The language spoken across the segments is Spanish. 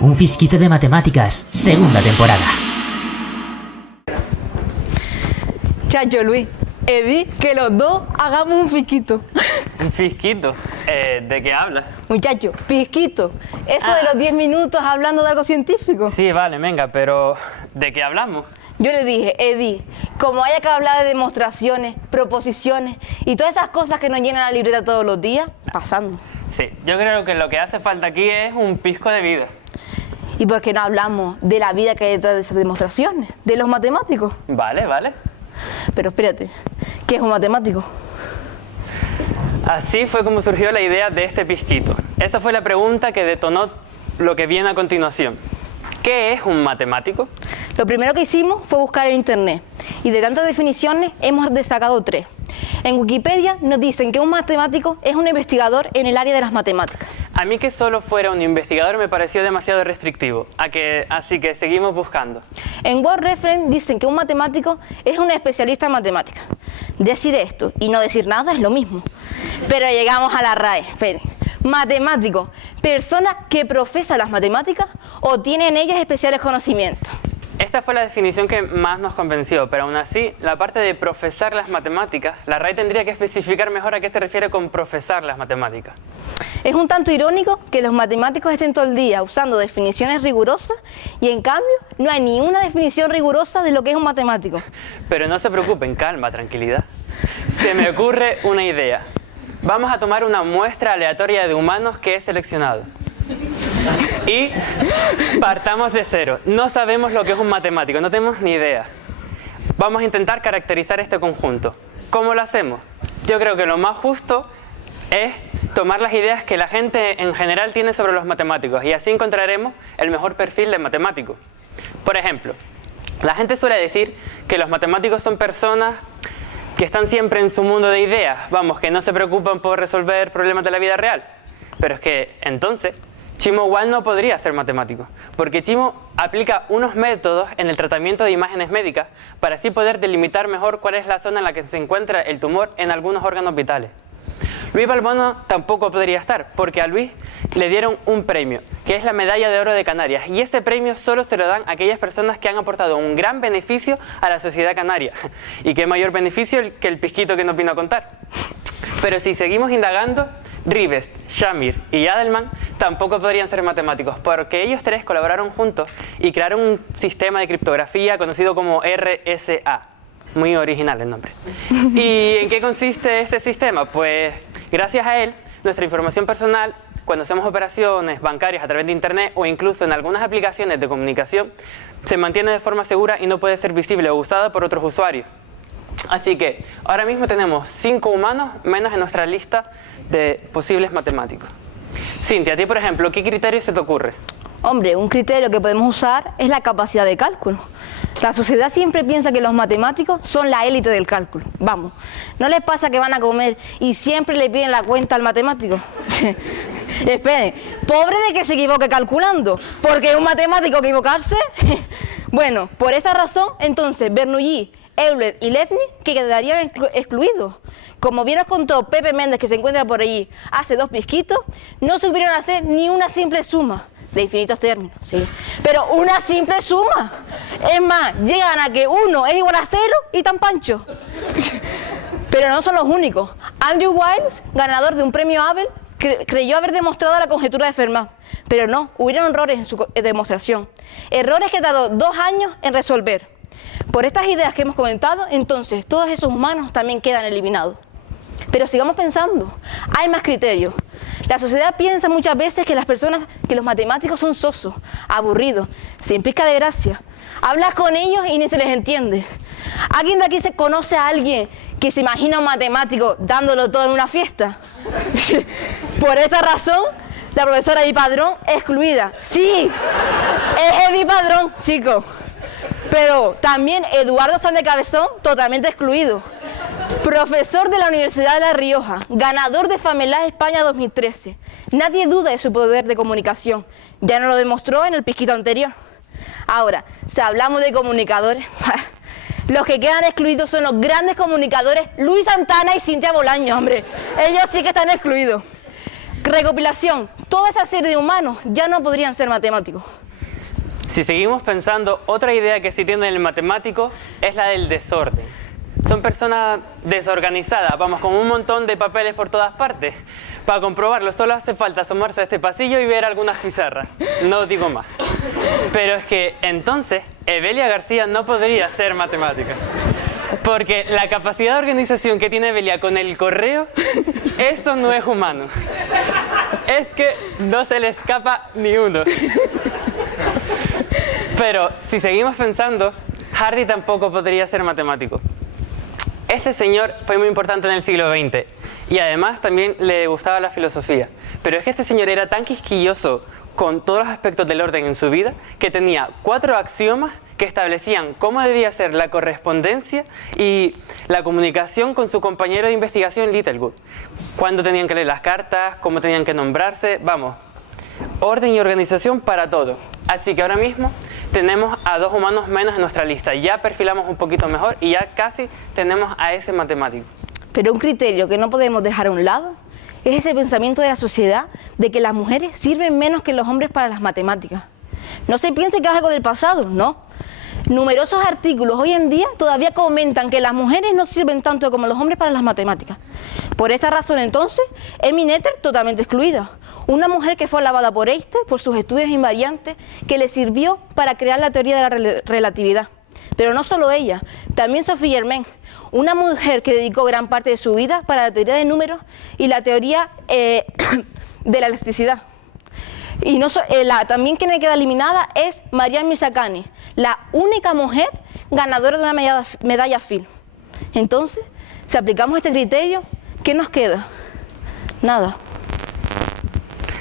Un fisquito de matemáticas, segunda temporada. Chacho, Luis, Eddie, que los dos hagamos un fisquito. ¿Un fisquito? ¿De qué hablas? Muchacho, fisquito. Eso de los 10 minutos hablando de algo científico. Sí, vale, venga, pero ¿de qué hablamos? Yo le dije, Eddie, como haya que hablar de demostraciones, proposiciones y todas esas cosas que nos llenan la libreta todos los días, pasando. Sí, yo creo que lo que hace falta aquí es un pisco de vida. ¿Y por qué no hablamos de la vida que hay detrás de esas demostraciones? De los matemáticos. Vale, vale. Pero espérate, ¿qué es un matemático? Así fue como surgió la idea de este pisquito. Esa fue la pregunta que detonó lo que viene a continuación. ¿Qué es un matemático? Lo primero que hicimos fue buscar en internet y de tantas definiciones hemos destacado 3. En Wikipedia nos dicen que un matemático es un investigador en el área de las matemáticas. A mí que solo fuera un investigador me pareció demasiado restrictivo, así que seguimos buscando. En World Reference dicen que un matemático es un especialista en matemáticas. Decir esto y no decir nada es lo mismo. Pero llegamos a la RAE. Esperen. Matemático, persona que profesa las matemáticas o tiene en ellas especiales conocimientos. Esta fue la definición que más nos convenció, pero aún así, la parte de profesar las matemáticas, la RAE tendría que especificar mejor a qué se refiere con profesar las matemáticas. Es un tanto irónico que los matemáticos estén todo el día usando definiciones rigurosas y en cambio no hay ni una definición rigurosa de lo que es un matemático. Pero no se preocupen, calma, tranquilidad. Se me ocurre una idea. Vamos a tomar una muestra aleatoria de humanos que he seleccionado. Y partamos de cero. No sabemos lo que es un matemático, no tenemos ni idea. Vamos a intentar caracterizar este conjunto. ¿Cómo lo hacemos? Yo creo que lo más justo es tomar las ideas que la gente en general tiene sobre los matemáticos y así encontraremos el mejor perfil de matemático. Por ejemplo, la gente suele decir que los matemáticos son personas que están siempre en su mundo de ideas, vamos, que no se preocupan por resolver problemas de la vida real. Pero es que entonces Chimo igual no podría ser matemático, porque Chimo aplica unos métodos en el tratamiento de imágenes médicas para así poder delimitar mejor cuál es la zona en la que se encuentra el tumor en algunos órganos vitales. Luis Balbono tampoco podría estar, porque a Luis le dieron un premio, que es la Medalla de Oro de Canarias, y ese premio solo se lo dan a aquellas personas que han aportado un gran beneficio a la sociedad canaria. Y qué mayor beneficio que el pisquito que nos vino a contar. Pero si seguimos indagando, Rivest, Shamir y Adelman tampoco podrían ser matemáticos, porque ellos 3 colaboraron juntos y crearon un sistema de criptografía conocido como RSA. Muy original el nombre. ¿Y en qué consiste este sistema? Pues gracias a él, nuestra información personal, cuando hacemos operaciones bancarias a través de internet o incluso en algunas aplicaciones de comunicación, se mantiene de forma segura y no puede ser visible o usada por otros usuarios. Así que ahora mismo tenemos 5 humanos menos en nuestra lista de posibles matemáticos. Cintia, a ti por ejemplo, ¿qué criterio se te ocurre? Hombre, un criterio que podemos usar es la capacidad de cálculo. La sociedad siempre piensa que los matemáticos son la élite del cálculo. Vamos, ¿no les pasa que van a comer y siempre le piden la cuenta al matemático? Esperen, pobre de que se equivoque calculando, porque un matemático equivocarse... Bueno, por esta razón, entonces, Bernoulli, Euler y Leibniz que quedarían excluidos. Como bien nos contó Pepe Méndez, que se encuentra por allí hace 2 pisquitos, no supieron hacer ni una simple suma. De infinitos términos, sí. Pero una simple suma. Es más, llegan a que 1 es igual a 0 y tan pancho. Pero no son los únicos. Andrew Wiles, ganador de un premio Abel, creyó haber demostrado la conjetura de Fermat. Pero no, hubieron errores en su demostración. Errores que tardó 2 años en resolver. Por estas ideas que hemos comentado, entonces todos esos humanos también quedan eliminados. Pero sigamos pensando, hay más criterios. La sociedad piensa muchas veces que los matemáticos son sosos, aburridos, sin pizca de gracia. Hablas con ellos y ni se les entiende. ¿Alguien de aquí se conoce a alguien que se imagina a un matemático dándolo todo en una fiesta? Por esta razón, la profesora Edith Padrón excluida. Sí, es Edith Padrón, chicos. Pero también Eduardo Sánchez Cabezón, totalmente excluido. Profesor de la Universidad de La Rioja, ganador de FAMELAS España 2013. Nadie duda de su poder de comunicación. Ya nos lo demostró en el pisquito anterior. Ahora, si hablamos de comunicadores, Los que quedan excluidos son los grandes comunicadores Luis Santana y Cintia Bolaño, hombre. Ellos sí que están excluidos. Recopilación. Toda esa serie de humanos ya no podrían ser matemáticos. Si seguimos pensando, otra idea que sí tiene el matemático es la del desorden. Son personas desorganizadas, vamos, con un montón de papeles por todas partes. Para comprobarlo solo hace falta asomarse a este pasillo y ver algunas pizarras. No digo más. Pero es que entonces Evelia García no podría ser matemática. Porque la capacidad de organización que tiene Evelia con el correo, eso no es humano. Es que no se le escapa ni uno. Pero si seguimos pensando, Hardy tampoco podría ser matemático. Este señor fue muy importante en el siglo XX y además también le gustaba la filosofía. Pero es que este señor era tan quisquilloso con todos los aspectos del orden en su vida que tenía 4 axiomas que establecían cómo debía ser la correspondencia y la comunicación con su compañero de investigación Littlewood. Cuándo tenían que leer las cartas, cómo tenían que nombrarse, vamos, orden y organización para todo. Así que ahora mismo tenemos a 2 humanos menos en nuestra lista. Ya perfilamos un poquito mejor y ya casi tenemos a ese matemático. Pero un criterio que no podemos dejar a un lado es ese pensamiento de la sociedad de que las mujeres sirven menos que los hombres para las matemáticas. No se piense que es algo del pasado, no. Numerosos artículos hoy en día todavía comentan que las mujeres no sirven tanto como los hombres para las matemáticas. Por esta razón entonces, Emmy Noether totalmente excluida. Una mujer que fue alabada por Einstein por sus estudios invariantes que le sirvió para crear la teoría de la relatividad. Pero no solo ella, también Sophie Germain, una mujer que dedicó gran parte de su vida para la teoría de números y la teoría de la electricidad. Y no también quien queda eliminada es Marianne Mirzakhani, la única mujer ganadora de una medalla Fields. Entonces, si aplicamos este criterio, ¿qué nos queda? Nada.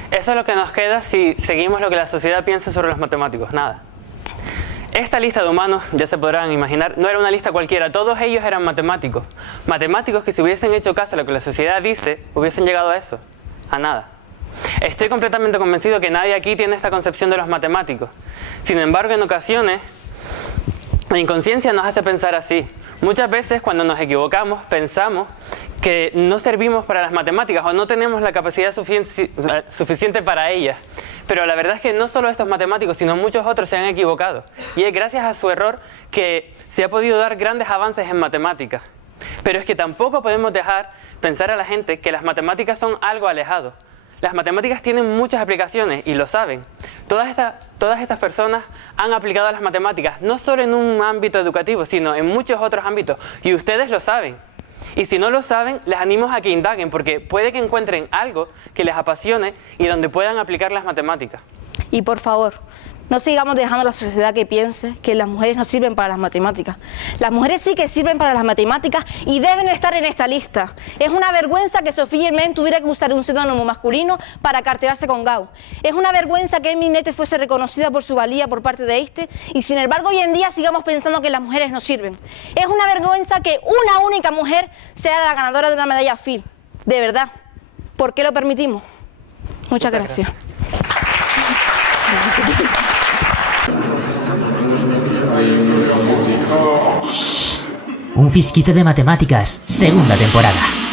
Eso es lo que nos queda si seguimos lo que la sociedad piensa sobre los matemáticos, nada. Esta lista de humanos, ya se podrán imaginar, no era una lista cualquiera, todos ellos eran matemáticos. Matemáticos que si hubiesen hecho caso a lo que la sociedad dice, hubiesen llegado a eso, a nada. Estoy completamente convencido que nadie aquí tiene esta concepción de los matemáticos. Sin embargo, en ocasiones, la inconsciencia nos hace pensar así. Muchas veces cuando nos equivocamos pensamos que no servimos para las matemáticas o no tenemos la capacidad suficiente para ellas. Pero la verdad es que no solo estos matemáticos, sino muchos otros se han equivocado. Y es gracias a su error que se ha podido dar grandes avances en matemáticas. Pero es que tampoco podemos dejar pensar a la gente que las matemáticas son algo alejado. Las matemáticas tienen muchas aplicaciones y lo saben. Todas estas personas han aplicado las matemáticas no solo en un ámbito educativo, sino en muchos otros ámbitos. Y ustedes lo saben. Y si no lo saben, les animo a que indaguen, porque puede que encuentren algo que les apasione y donde puedan aplicar las matemáticas. Y por favor, no sigamos dejando a la sociedad que piense que las mujeres no sirven para las matemáticas. Las mujeres sí que sirven para las matemáticas y deben estar en esta lista. Es una vergüenza que Sophie Germain tuviera que usar un seudónimo masculino para cartearse con Gauss. Es una vergüenza que Emmy Noether fuese reconocida por su valía por parte de Einstein y sin embargo hoy en día sigamos pensando que las mujeres no sirven. Es una vergüenza que una única mujer sea la ganadora de una medalla Fields. De verdad. ¿Por qué lo permitimos? Muchas gracias. Un fisquito de matemáticas, segunda temporada.